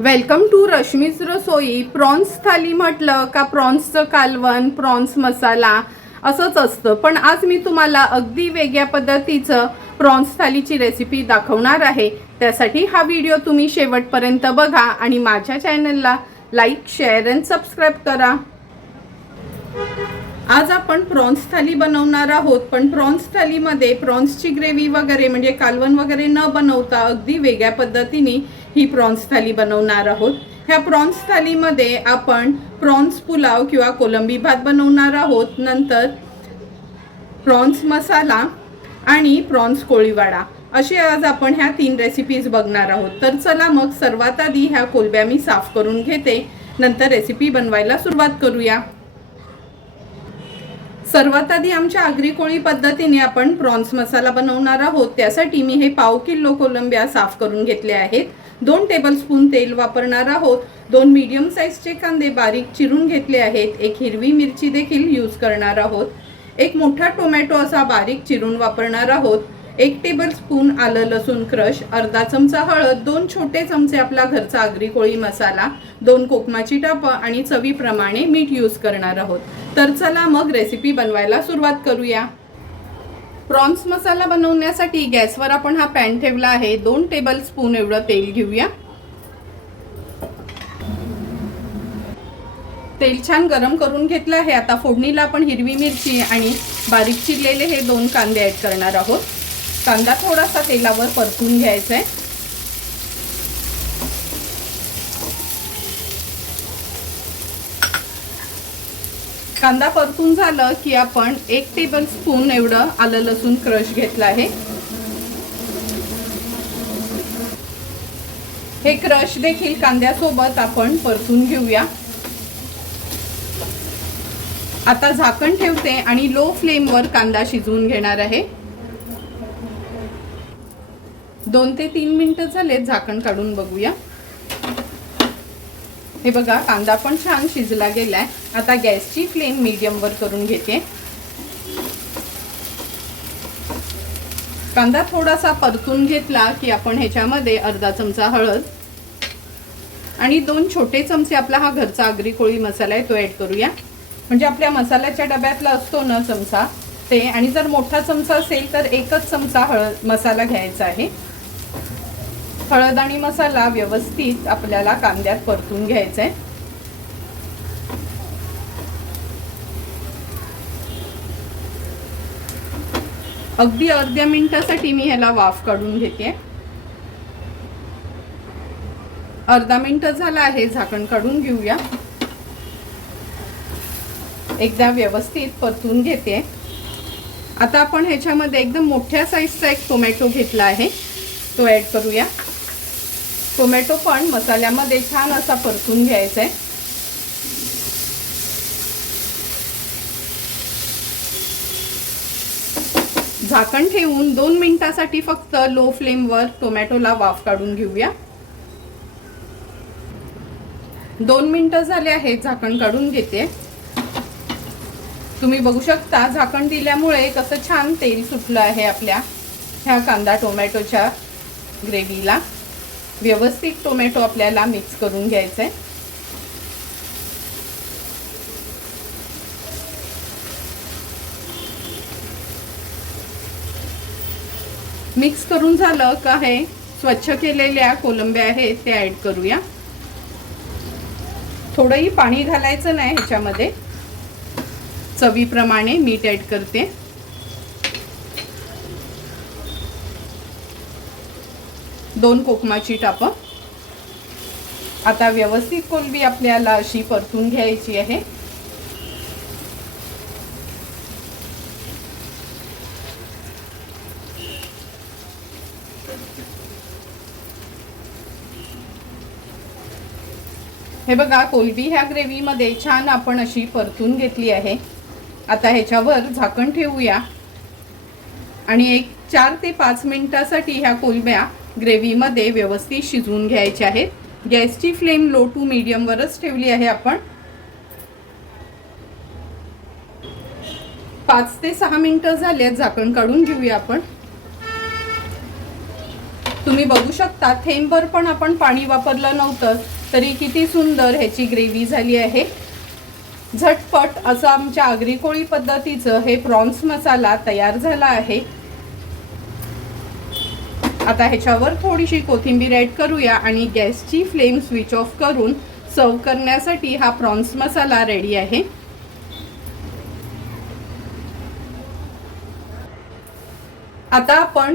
Welcome to Rashmi's Rasoi prawns thali म्हटलं का प्रॉन्सचं कालवण प्रॉन्स मसाला असंच असतं. पण आज मी तुम्हाला अगदी वेगळ्या पद्धतीचं प्रॉन्स थालीची रेसिपी दाखवणार आहे. त्यासाठी हा व्हिडिओ तुम्ही शेवटपर्यंत बघा आणि माझ्या चॅनलला लाईक शेअर अँड सबस्क्राईब करा. आज आपण प्रॉन्स थाली बनवणार आहोत पण प्रॉन्स थालीमध्ये प्रॉन्सची ग्रेव्ही वगैरे म्हणजे कालवण वगैरे न बनवता अगदी वेगळ्या पद्धतीने ही प्रॉन्स थाली बनवणार आहोत. ह्या प्रॉन्स थालीमध्ये आपण प्रॉन्स पुलाव किंवा कोलंबी भात बनवणार आहोत. नंतर प्रॉन्स मसाला आणि प्रॉन्स कोळीवाडा. असे आज आपण ह्या तीन रेसिपीज बघणार आहोत. तर चला मग सर्वात आधी ह्या कोलब्या मी साफ करून घेते. नंतर रेसिपी बनवायला सुरुवात करूया. सर्वात आधी आमच्या आगरी कोळी पद्धतीने आपण प्रॉन्स मसाला बनवणार आहोत. त्यासाठी मी हे पाव किलो कोलंब्या साफ करून घेतले आहेत. दोन टेबलस्पून तेल वापरणार आहोत. दोन मीडियम साईजचे कांदे बारीक चिरून घेतले आहेत. एक हिरवी मिरची देखील यूज करणार आहोत. एक मोठा टोमॅटो असा बारीक चिरून वापरणार आहोत. एक टेबलस्पून आलं लसूण क्रश अर्धा चमचा हळद दोन छोटे चमचे आपला घरचा आगरी कोळी मसाला दोन कोकमाची टापं आणि चवीप्रमाणे मीठ यूज करणार आहोत. तर चला मग रेसिपी बनवायला सुरुवात करूया. प्रॉन्स मसाला बनवण्यासाठी गॅसवर आपण हा पॅन ठेवला आहे. दोन टेबल स्पून एवढं तेल घेऊया. तेल छान गरम करून घेतलं आहे. आता फोडणीला आपण हिरवी मिरची आणि बारीक चिरलेले हे दोन कांदे ॲड करणार आहोत. कांदा थोडासा तेलावर परतून घ्यायचा आहे. कांदा परतून झालं की आपण एक टेबल स्पून एवढं आलं लसूण क्रश घेतलं आहे. हे क्रश देखील कांद्यासोबत आपण परतून घेऊया. आता झाकण ठेवते आणि लो फ्लेमवर कांदा शिजवून घेणार आहे. दोन ते तीन मिनिटं झालेत झाकण काढून बघूया. हे बघा कांदा पण छान शिजला गेलाय. आता गॅसची फ्लेम मीडियमवर करून घेते. कांदा थोडासा परतून घेतला की आपण ह्याच्यामध्ये अर्धा चमचा हळद आणि दोन छोटे चमचे आपला हा घरचा आगरी कोळी मसाला आहे तो ॲड करूया. म्हणजे आपल्या मसाल्याच्या डब्यातला असतो ना चमचा ते. आणि जर मोठा चमचा असेल तर एकच चमचा हळद मसाला घ्यायचा आहे. हळद आणि मसाला व्यवस्थित आपल्याला कांद्यात परतून घ्यायचा आहे अगदी अर्ध्या मिनिटासाठी मी ह्याला वाफ काढून घेते. अर्धा मिनिट झाला आहे झाकण काढून घेऊया. एकदा व्यवस्थित परतून घेते. आता आपण ह्याच्यामध्ये एकदम मोठ्या साईजचा एक टोमॅटो घेतला आहे. तो ॲड करूया. टोमॅटो पण मसाल्यामध्ये छान असा परतून घ्यायचा आहे. झाकण ठेवून दोन मिनिटासाठी फक्त लो फ्लेमवर टोमॅटोला वाफ काढून घेऊया. दोन मिनटं झाले आहेत झाकण काढून घेते. तुम्ही बघू शकता झाकण दिल्यामुळे कसं छान तेल सुटलं आहे आपल्या ह्या कांदा टोमॅटोच्या ग्रेव्हीला. व्यवस्थित टोमॅटो आपल्याला मिक्स करून घ्यायचं आहे मिक्स करून झालं का हे स्वच्छ केलेल्या कोलंब्या आहेत ते ॲड करूया. थोडंही पाणी घालायचं नाही ह्याच्यामध्ये. चवीप्रमाणे मीठ ॲड करते. दोन कोकमाची टापं. आता व्यवस्थित कोलबी आपल्याला अशी परतून घ्यायची आहे. हे बघा कोलबी ह्या ग्रेव्हीमध्ये छान आपण अशी परतून घेतली आहे. आता ह्याच्यावर झाकण ठेवूया. आणि एक चार ते पाच मिनिटासाठी ह्या कोलब्या ग्रेव्हीमध्ये व्यवस्थित शिजवून घ्यायचे आहेत. गॅसची फ्लेम लो टू मीडियमवरच ठेवली आहे आपण. पाच ते सहा मिनिटं झाल्यात झाकण काढून घेऊया आपण. तुम्ही बघू शकता थेंबवर पण आपण पाणी वापरलं नव्हतं तरी किती सुंदर ह्याची ग्रेव्ही झाली आहे. झटपट असं आमच्या आगरी कोळी पद्धतीचं हे प्रॉन्स मसाला तयार झाला आहे. आता ह्याच्यावर थोडीशी कोथिंबीर ॲड करूया आणि गॅसची फ्लेम स्विच ऑफ करून सर्व करण्यासाठी हा प्रॉन्स मसाला रेडी आहे. आता आपण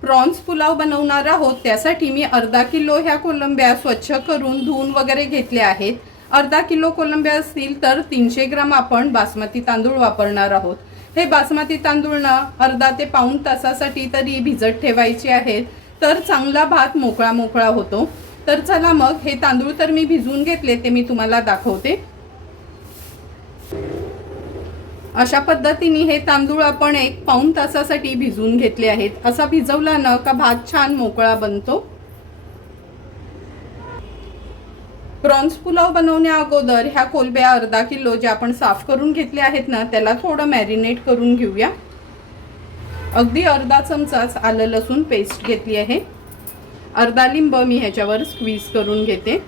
प्रॉन्स पुलाव बनवणार आहोत. त्यासाठी मी अर्धा किलो ह्या कोलंब्या स्वच्छ करून धुवून वगैरे घेतल्या आहेत. अर्धा किलो कोलंब्या असतील तर तीनशे ग्राम आपण बासमती तांदूळ वापरणार आहोत. हे बासमती तांदूळ ना अर्धा ते पाऊण तासासाठी तरी भिजत ठेवायचे आहेत. तर चांगला भात मोकळा मोकळा होतो. तर चला मग हे तांदूळ तर मी भिजवून घेतले ते मी तुम्हाला दाखवते. अशा पद्धतीने हे तांदूळ आपण एक पाऊण तासासाठी भिजवून घेतले आहेत. असा भिजवला ना का भात छान मोकळा बनतो. प्रॉन्स पुलाव बनवण्या अगोदर ह्या कोलब्या अर्धा किलो ज्या आपण साफ करून घेतले आहेत ना त्याला थोडं मॅरिनेट करून घेऊया. अगदी अर्धा चमचाच आलं लसूण पेस्ट घेतली आहे. अर्धा लिंब मी ह्याच्यावर स्क्वीज करून घेते.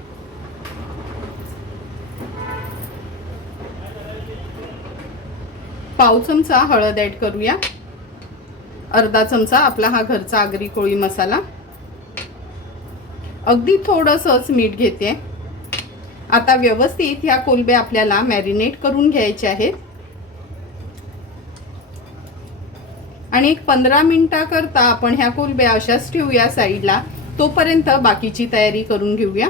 पाव चमचा हळद ॲड करूया. अर्धा चमचा आपला हा घरचा आगरी कोळी मसाला. अगदी थोडंसंच मीठ घेते. आता व्यवस्थित ह्या कोलब्या आपल्याला मॅरिनेट करून घ्यायच्या आहेत. आणि एक पंधरा मिनटाकरता आपण ह्या कोलब्या अशाच ठेवूया साईडला तोपर्यंत बाकीची तयारी करून घेऊया.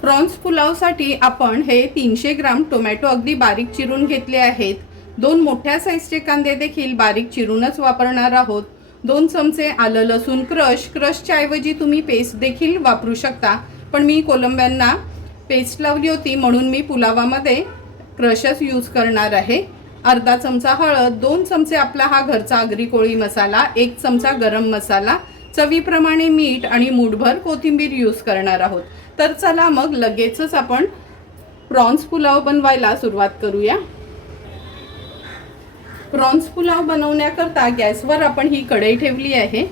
प्रॉन्स पुलावसाठी आपण हे तीनशे ग्राम टोमॅटो अगदी बारीक चिरून घेतले आहेत. दोन मोठ्या साईजचे कांदे देखील बारीक चिरूनच वापरणार आहोत. दोन चमचे आलं लसूण क्रश. क्रशच्या ऐवजी तुम्ही पेस्ट देखील वापरू शकता. पण मी कोलंब्यांना पेस्ट लावली होती म्हणून मी पुलावामध्ये क्रशच यूज करणार आहे. अर्धा चमचा हळद दोन चमचे आपला हा घरचा आगरी कोळी मसाला एक चमचा गरम मसाला चवीप्रमाणे मीठ आणि मूठभर कोथिंबीर यूज करणार आहोत. तर चला मग लगेचच आपण प्रॉन्स पुलाव बनवायला सुरुवात करूया. प्रॉन्स पुलाव बनवण्याकरता गॅसवर आपण ही कढई ठेवली आहे.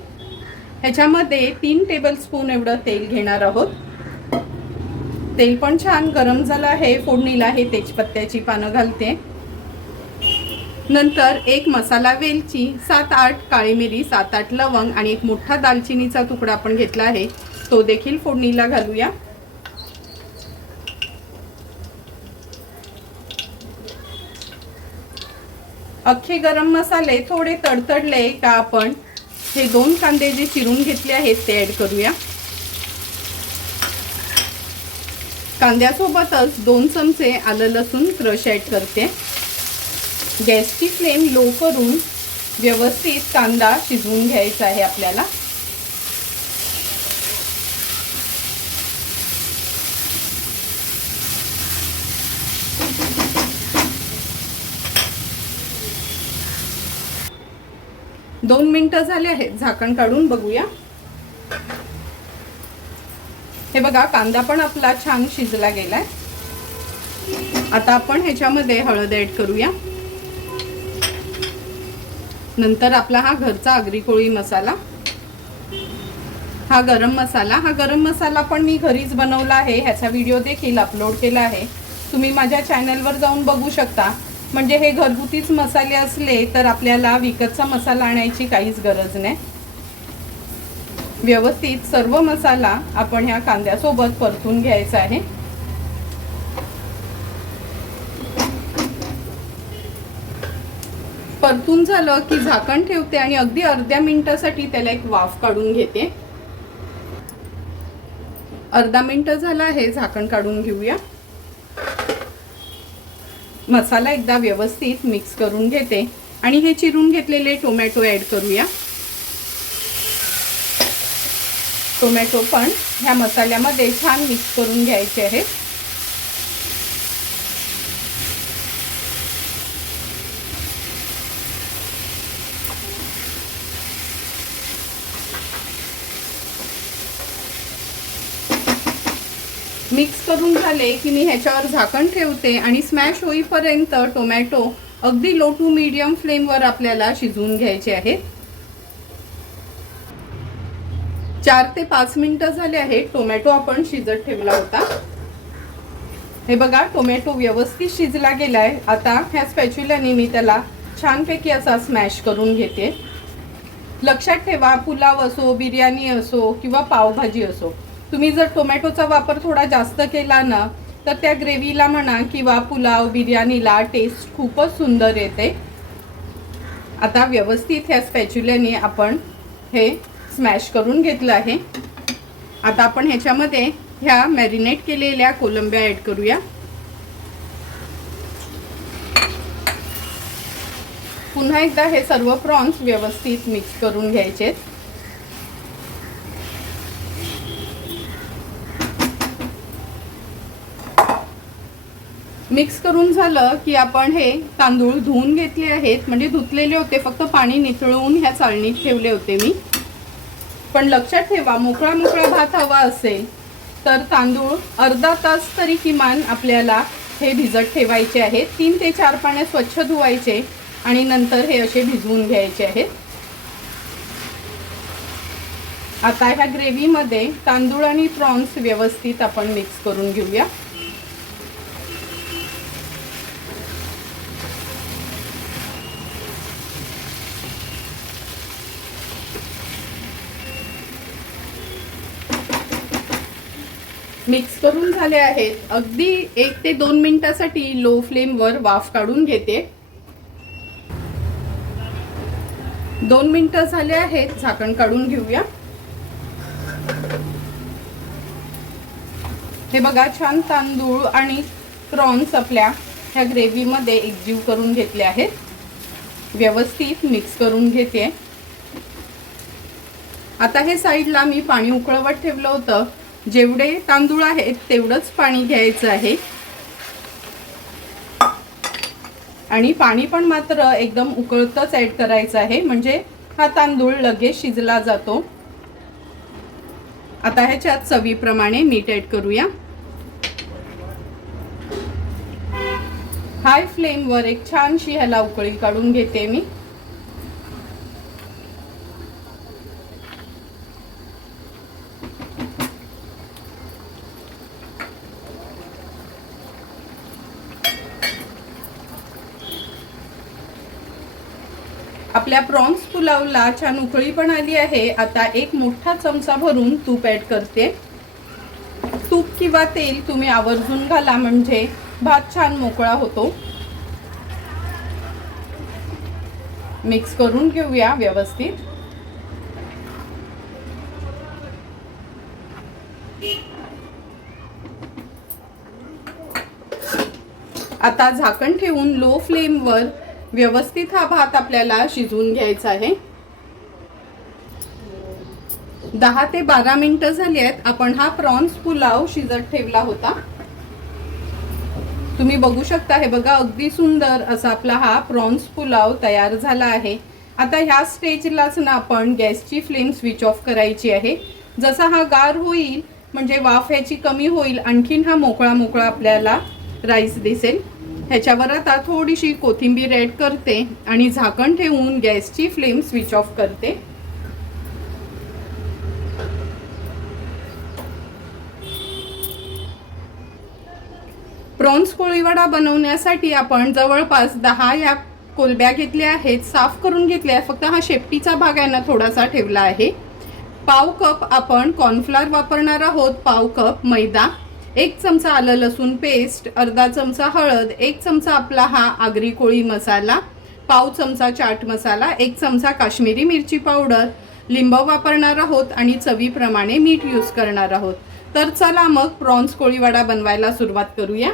ह्याच्यामध्ये तीन टेबलस्पून एवढं तेल घेणार आहोत. तेल पण छान गरम झालं आहे फोडणीला हे तेजपत्त्याची पानं घालते. नंतर एक मसाला वेलची सात आठ काळी मिरी सात आठ लवंग आणि एक मोठा दालचिनीचा तुकडा आपण घेतला आहे. तो देखील फोडणीला घालूया. अख्खे गरम मसाले थोडे तडतडले का आपण? हे दोन कांदे जे चिरून घेतले आहेत ते ॲड करूया. कांद्यासोबतच दोन चमचे आलं लसूण क्रश ॲड करते. गॅसची फ्लेम लो करून व्यवस्थित कांदा शिजवून घ्यायचा आहे आपल्याला. दोन मिनिटं झाले आहेत. झाकण काढून बघूया. हे बघा कांदा पण आपला छान शिजला गेलाय. आता आपण ह्याच्यामध्ये हळद ऍड करूया. नंतर आपला हा घरचा आगरी कोळी मसाला. हा गरम मसाला. हा गरम मसाला पण मी घरीच बनवला आहे. ह्याचा व्हिडिओ देखील अपलोड केला आहे. तुम्ही माझ्या चॅनलवर जाऊन बघू शकता. म्हणजे हे घरगुतीच मसाले असले तर आपल्याला विकतचा मसाला आणायची काहीच गरज नाही. व्यवस्थित सर्व मसाला आपण ह्या कांद्यासोबत परतून घ्यायचा आहे. परतून झालं की झाकण ठेवते आणि अगदी अर्ध्या मिनिटासाठी त्याला एक वाफ काढून घेते. अर्धा मिनटं झाला आहे झाकण काढून घेऊया. मसाला एकदा व्यवस्थित मिक्स करून घेते. आणि हे चिरून घेतलेले टोमॅटो ॲड करूया. टोमॅटो पण ह्या मसाल्यामध्ये छान मिक्स करून घ्यायचे आहेत. मिक्स करून झाले की मी ह्याच्यावर झाकण ठेवते आणि स्मॅश होईपर्यंत टोमॅटो अगदी लो टू मीडियम फ्लेमवर आपल्याला शिजवून घ्यायचे आहेत. चार ते पाच मिनिटं झाले आहेत. टोमॅटो आपण शिजत ठेवला होता. हे बघा टोमॅटो व्यवस्थित शिजला गेलाय. आता ह्या स्पॅच्युलाने मी त्याला छानपैकी असा स्मॅश करून घेते. लक्षात ठेवा पुलाव असो बिर्याणी असो किंवा पावभाजी असो. तुम्ही जर टोमॅटोचा वापर थोडा जास्त केला ना तर त्या ग्रेव्हीला म्हणा किंवा पुलाव बिर्याणीला टेस्ट खूपच सुंदर येते. आता व्यवस्थित ह्या स्पॅच्युल्याने आपण हे स्मॅश करून घेतलं आहे. आता आपण ह्याच्यामध्ये ह्या मॅरिनेट केलेल्या कोलंब्या ॲड करूया. पुन्हा एकदा हे सर्व प्रॉन्स व्यवस्थित मिक्स करून घ्यायचे मिक्स करून झालं की आपण हे तांदूळ धुवून घेतले आहेत. म्हणजे धुतलेले होते फक्त पाणी निचळवून ह्या चाळणीत ठेवले होते मी. पण लक्षात ठेवा मोकळा मोकळा भात हवा असेल तर तांदूळ अर्धा तास तरी किमान आपल्याला हे भिजत ठेवायचे आहेत. तीन ते चार पाण्यात स्वच्छ धुवायचे आणि नंतर हे असे भिजवून घ्यायचे आहेत. आता ह्या ग्रेव्हीमध्ये तांदूळ आणि प्रॉन्स व्यवस्थित आपण मिक्स करून घेऊया. मिक्स करून झाले आहेत. अगदी एक ते दोन मिनिटासाठी लो फ्लेमवर वाफ काढून घेते. दोन मिनटं झाले आहेत झाकण काढून घेऊया. हे बघा छान तांदूळ आणि प्रॉन्स आपल्या ह्या ग्रेव्हीमध्ये एकजीव करून घेतले आहेत. व्यवस्थित मिक्स करून घेते. आता हे साईडला मी पाणी उकळवत ठेवलं होतं. जेवढे तांदूळ आहेत तेवढंच पाणी घ्यायचं आहे. आणि पाणी पण मात्र एकदम उकळतच ऍड करायचं आहे. म्हणजे हा तांदूळ लगेच शिजला जातो. आता ह्याच्यात चवीप्रमाणे मीठ ऍड करूया. हाय फ्लेमवर एक छानशी ह्याला उकळी काढून घेते मी. आपल्या प्रॉन्स पुलावला छान उकळी पण आली आहे. आता एक मोठा चमचा भरून तूप ऍड करते. तूप किंवा तेल तुम्ही आवर्जून घाला म्हणजे भात छान मोकळा होतो. मिक्स करून घेऊया व्यवस्थित. आता झाकण ठेवून लो फ्लेमवर व्यवस्थित हा भात आपल्याला शिजवून घ्यायचा आहे. दहा ते बारा मिनिटं झाली आहेत आपण हा प्रॉन्स पुलाव शिजत ठेवला होता. तुम्ही बघू शकता हे बघा अगदी सुंदर असा आपला हा प्रॉन्स पुलाव तयार झाला आहे. आता ह्या स्टेजलाच ना आपण गॅसची फ्लेम स्विच ऑफ करायची आहे. जसा हा गार होईल म्हणजे वाफ ह्याची कमी होईल आणखीन हा मोकळा मोकळा आपल्याला राईस दिसेल. ह्याच्यावर आता थोडीशी कोथिंबीर ॲड करते आणि झाकण ठेवून गॅसची फ्लेम स्विच ऑफ करते. प्रॉन्स कोळीवडा बनवण्यासाठी आपण जवळपास दहा या कोलब्या घेतल्या आहेत साफ करून घेतल्या फक्त हा शेपटीचा भाग आहे ना थोडासा ठेवला आहे. पाव कप आपण कॉर्नफ्लॉर वापरणार आहोत. पाव कप मैदा. एक चमचा आलं लसूण पेस्ट अर्धा चमचा हळद एक चमचा आपला हा आगरी कोळी मसाला पाव चमचा चाट मसाला एक चमचा काश्मीरी मिरची पावडर. लिंब वापरणार आहोत आणि चवीप्रमाणे मीठ यूज करणार आहोत. तर चला मग प्रॉन्स कोळीवाडा बनवायला सुरुवात करूया.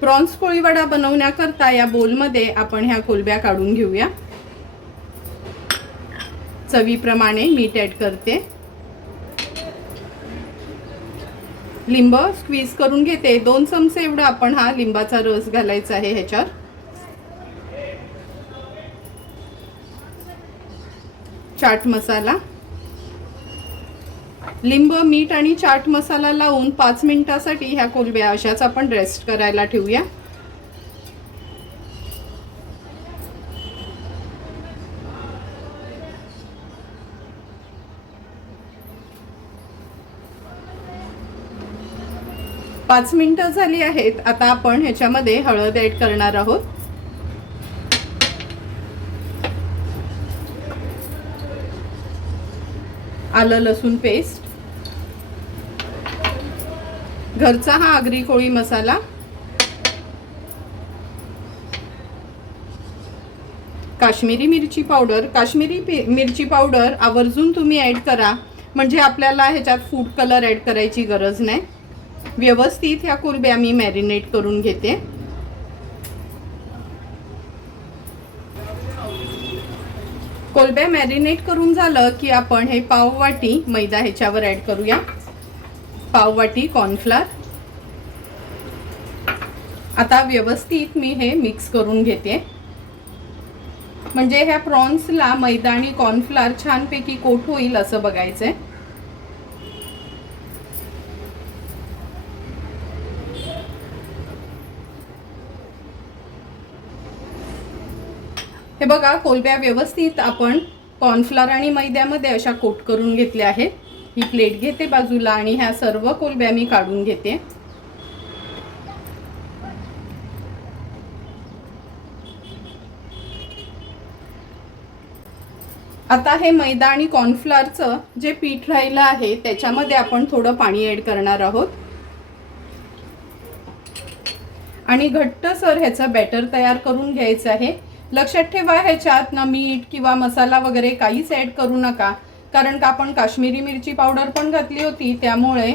प्रॉन्स कोळीवाडा बनवण्याकरता या बोलमध्ये आपण ह्या कोलब्या काढून घेऊया. चवीप्रमाणे मीठ ॲड करते. लिंब स्क्वीज करून घेते. दोन चमचे एवढा आपण हा लिंबाचा रस घालायचा आहे ह्याच्यात चाट मसाला. लिंब मीठ आणि चाट मसाला लावून पाच मिनिटासाठी ह्या कोलब्या अशाच आपण रेस्ट करायला ठेवूया. पाच मिनिटं झाली आहेत. आता आपण ह्याच्यामध्ये हळद ऍड करणार आहोत. आलं लसूण पेस्ट. घरचा हा आगरी कोळी मसाला. काश्मीरी मिरची पावडर. काश्मीरी मिरची पावडर आवर्जून तुम्ही ॲड करा. म्हणजे आपल्याला ह्याच्यात फूड कलर ॲड करायची गरज नाही. व्यवस्थित ह्या कुरब्या मी मॅरिनेट करून घेते. कोलब्या मॅरिनेट करून झालं की आपण हे पाववाटी मैदा ह्याच्यावर ॲड करूया. पाववाटी कॉर्नफ्लावर आता व्यवस्थित मी हे मिक्स करून घेते. म्हणजे ह्या प्रॉन्सला मैदा आणि कॉर्नफ्लावर छानपैकी कोट होईल असं बघायचंय. आहे बघा कोलब्या व्यवस्थित आपण कॉर्नफ्लॉर आणि मैद्यामध्ये अशा कोट करून घेतल्या आहेत. ही प्लेट घेते बाजूला आणि ह्या सर्व कोलब्या मी काढून घेते. आता हे मैदा आणि कॉर्नफ्लॉरचं जे पीठ राहिलं आहे त्याच्यामध्ये आपण थोडं पाणी ॲड करणार आहोत. आणि घट्टसर ह्याचं बॅटर तयार करून घ्यायचं आहे. लक्षात ठेवा ह्याच्यात ना मीठ किंवा मसाला वगैरे काहीच ॲड करू नका. कारण का आपण काश्मीरी मिरची पावडर पण घातली होती त्यामुळे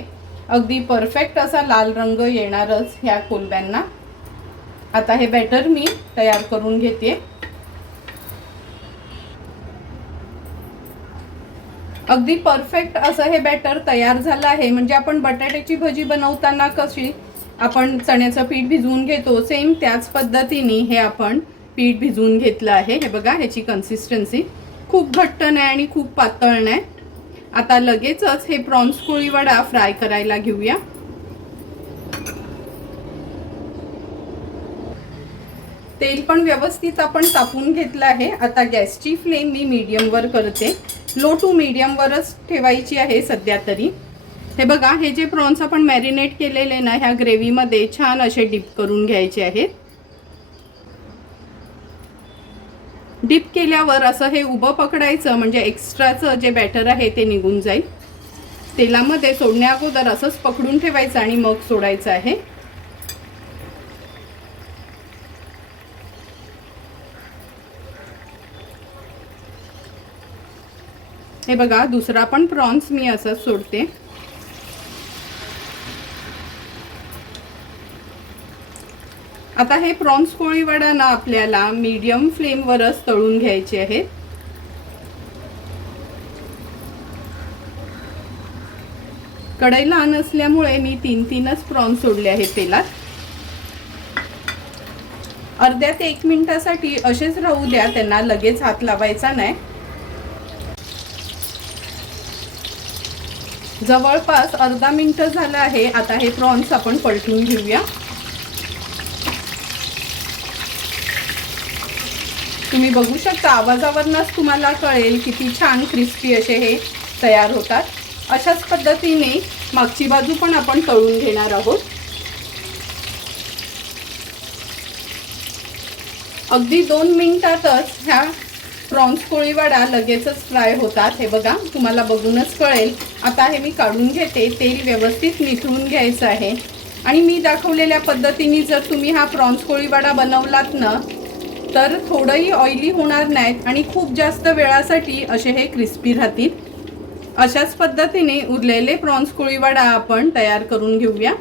अगदी परफेक्ट असा लाल रंग येणारच ह्या कोलब्यांना. आता हे बॅटर मी तयार करून घेते. अगदी परफेक्ट असं हे बॅटर तयार झालं आहे. म्हणजे आपण बटाट्याची भजी बनवताना कशी आपण चण्याचं पीठ भिजवून घेतो सेम त्याच पद्धतीने हे आपण पीठ भिजवून घेतलं आहे. हे बघा ह्याची कन्सिस्टन्सी खूप घट्ट नाही आणि खूप पातळ नाही आता लगेचच हे प्रॉन्स कोळी वडा फ्राय करायला घेऊया. तेल पण व्यवस्थित आपण तापून घेतलं आहे. आता गॅसची फ्लेम मी मीडियमवर करते. लो टू मीडियमवरच ठेवायची आहे सध्या तरी. हे बघा हे जे प्रॉन्स आपण मॅरिनेट केलेले ना ह्या ग्रेव्हीमध्ये छान असे डिप करून घ्यायचे आहेत. डिप केल्यावर असं हे उभं पकडायचं म्हणजे एक्स्ट्राचं जे बॅटर आहे ते निघून जाईल. तेलामध्ये सोडण्या अगोदर असंच पकडून ठेवायचं आणि मग सोडायचं आहे. हे बघा दुसरा पण प्रॉन्स मी असंच सोडते. आता हे प्रॉन्स कोळीवडा ना आपल्याला मीडियम फ्लेमवरच तळून घ्यायचे आहेत. कढई लहान असल्यामुळे मी तीन तीनच प्रॉन्स सोडले आहेत तेलात. अर्ध्या ते एक मिनिटासाठी असेच राहू द्या त्यांना लगेच हात लावायचा नाही. जवळपास अर्धा मिनिट झालं आहे आता हे प्रॉन्स आपण पलटून घेऊया. तुम्ही बघू शकता आवाजावरनच तुम्हाला कळेल किती छान क्रिस्पी असे हे तयार होतात. अशाच पद्धतीने मागची बाजू पण आपण तळून घेणार आहोत. अगदी दोन मिनिटातच ह्या प्रॉन्स कोळीवाडा लगेचच फ्राय होतात. हे बघा तुम्हाला बघूनच कळेल. आता हे मी काढून घेते. तेल व्यवस्थित निथळून घ्यायचं आहे. आणि मी दाखवलेल्या पद्धतीने जर तुम्ही हा प्रॉन्स कोळीवाडा बनवलात ना तर थोडंही ऑइली होणार नाहीत आणि खूप जास्त वेळासाठी असे हे क्रिस्पी राहतील. अशाच पद्धतीने उरलेले प्रॉन्स कोळीवाडा आपण तयार करून घेऊया.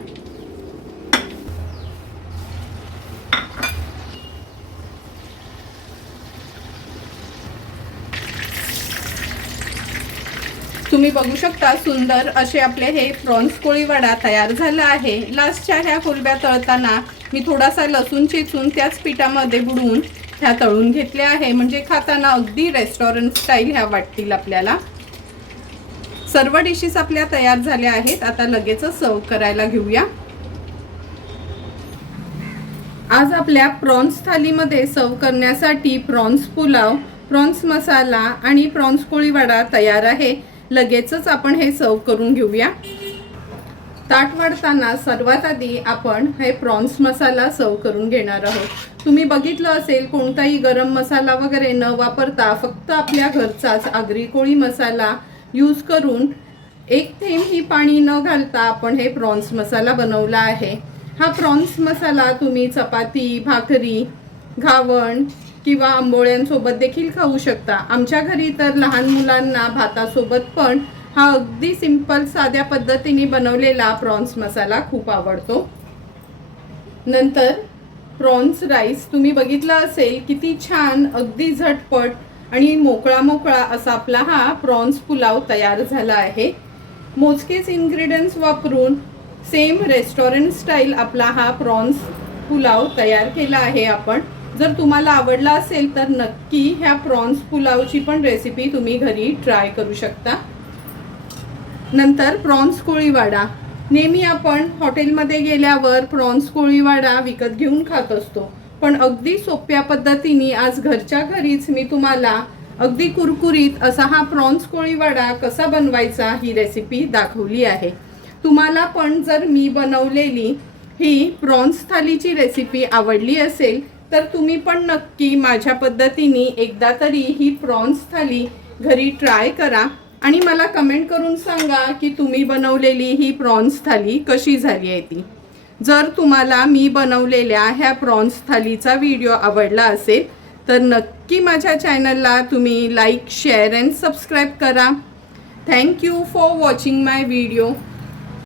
तुम्ही बघू शकता सुंदर असे आपले हे प्रॉन्स कोळीवाडा तयार झाला आहे. लास्टच्या ह्या कोलब्या तळताना मी थोडासा लसूण चेचून त्याच पिठामध्ये बुडवून ह्या तळून घेतल्या आहे. म्हणजे खाताना अगदी रेस्टॉरंट स्टाईल ह्या वाटतील आपल्याला. सर्व डिशेस आपल्या तयार झाल्या आहेत. आता लगेचच सर्व करायला घेऊया. आज आपल्या प्रॉन्स थालीमध्ये सर्व करण्यासाठी प्रॉन्स पुलाव प्रॉन्स मसाला आणि प्रॉन्स कोळीवाडा तयार आहे. लगेचच आपण हे सर्व करून घेऊया. ताट वाढताना सर्वात आधी आपण हे प्रॉन्स मसाला सर्व करून घेणार आहोत. तुम्ही बघितलं असेल कोणताही गरम मसाला वगैरे न वापरता फक्त आपल्या घरचाच आगरी कोळी मसाला यूज करून एक थेंब ही पाणी न घालता आपण हे प्रॉन्स मसाला बनवला आहे. हा प्रॉन्स मसाला तुम्ही चपाती भाकरी घावण किंवा आंबोळ्यांसोबत देखील खाऊ शकता. आमच्या घरी तर लहान मुलांना भातासोबत पण हा अगदी सिंपल साध्या पद्धतीने बनवलेला प्रॉन्स मसाला खूप आवडतो. नंतर प्रॉन्स राईस तुम्ही बघितला असेल किती छान अगदी झटपट आणि मोकळा मोकळा असा आपला हा प्रॉन्स पुलाव तयार झाला आहे. मोजकेच इन्ग्रेडियंट्स वापरून सेम रेस्टॉरंट स्टाईल आपला हा प्रॉन्स पुलाव तयार केला आहे आपण. जर तुम्हाला आवडला असेल तर नक्की ह्या प्रॉन्स पुलावची पण रेसिपी तुम्ही घरी ट्राय करू शकता. नंतर प्रॉन्स कोळीवाडा. नेहमी आपण हॉटेलमध्ये गेल्यावर प्रॉन्स कोळीवाडा विकत घेऊन खात असतो. पण अगदी सोप्या पद्धतीने आज घरच्या घरीच मी तुम्हाला अगदी कुरकुरीत असा हा प्रॉन्स कोळीवाडा कसा बनवायचा ही रेसिपी दाखवली आहे. तुम्हाला पण जर मी बनवलेली ही प्रॉन्स थालीची रेसिपी आवडली असेल तर तुम्ही पण नक्की माझ्या पद्धतीने एकदा तरी ही प्रॉन्स थाली घरी ट्राय करा. आणि मला कमेंट करून सांगा की तुम्ही बनवलेली ही प्रॉन्स थाली कशी झाली आहे ती. जर तुम्हाला मी बनवलेल्या ह्या प्रॉन्स थालीचा व्हिडिओ आवडला असेल तर नक्की माझ्या चॅनलला तुम्ही लाईक शेअर अँड सबस्क्राईब करा. Thank you for watching my video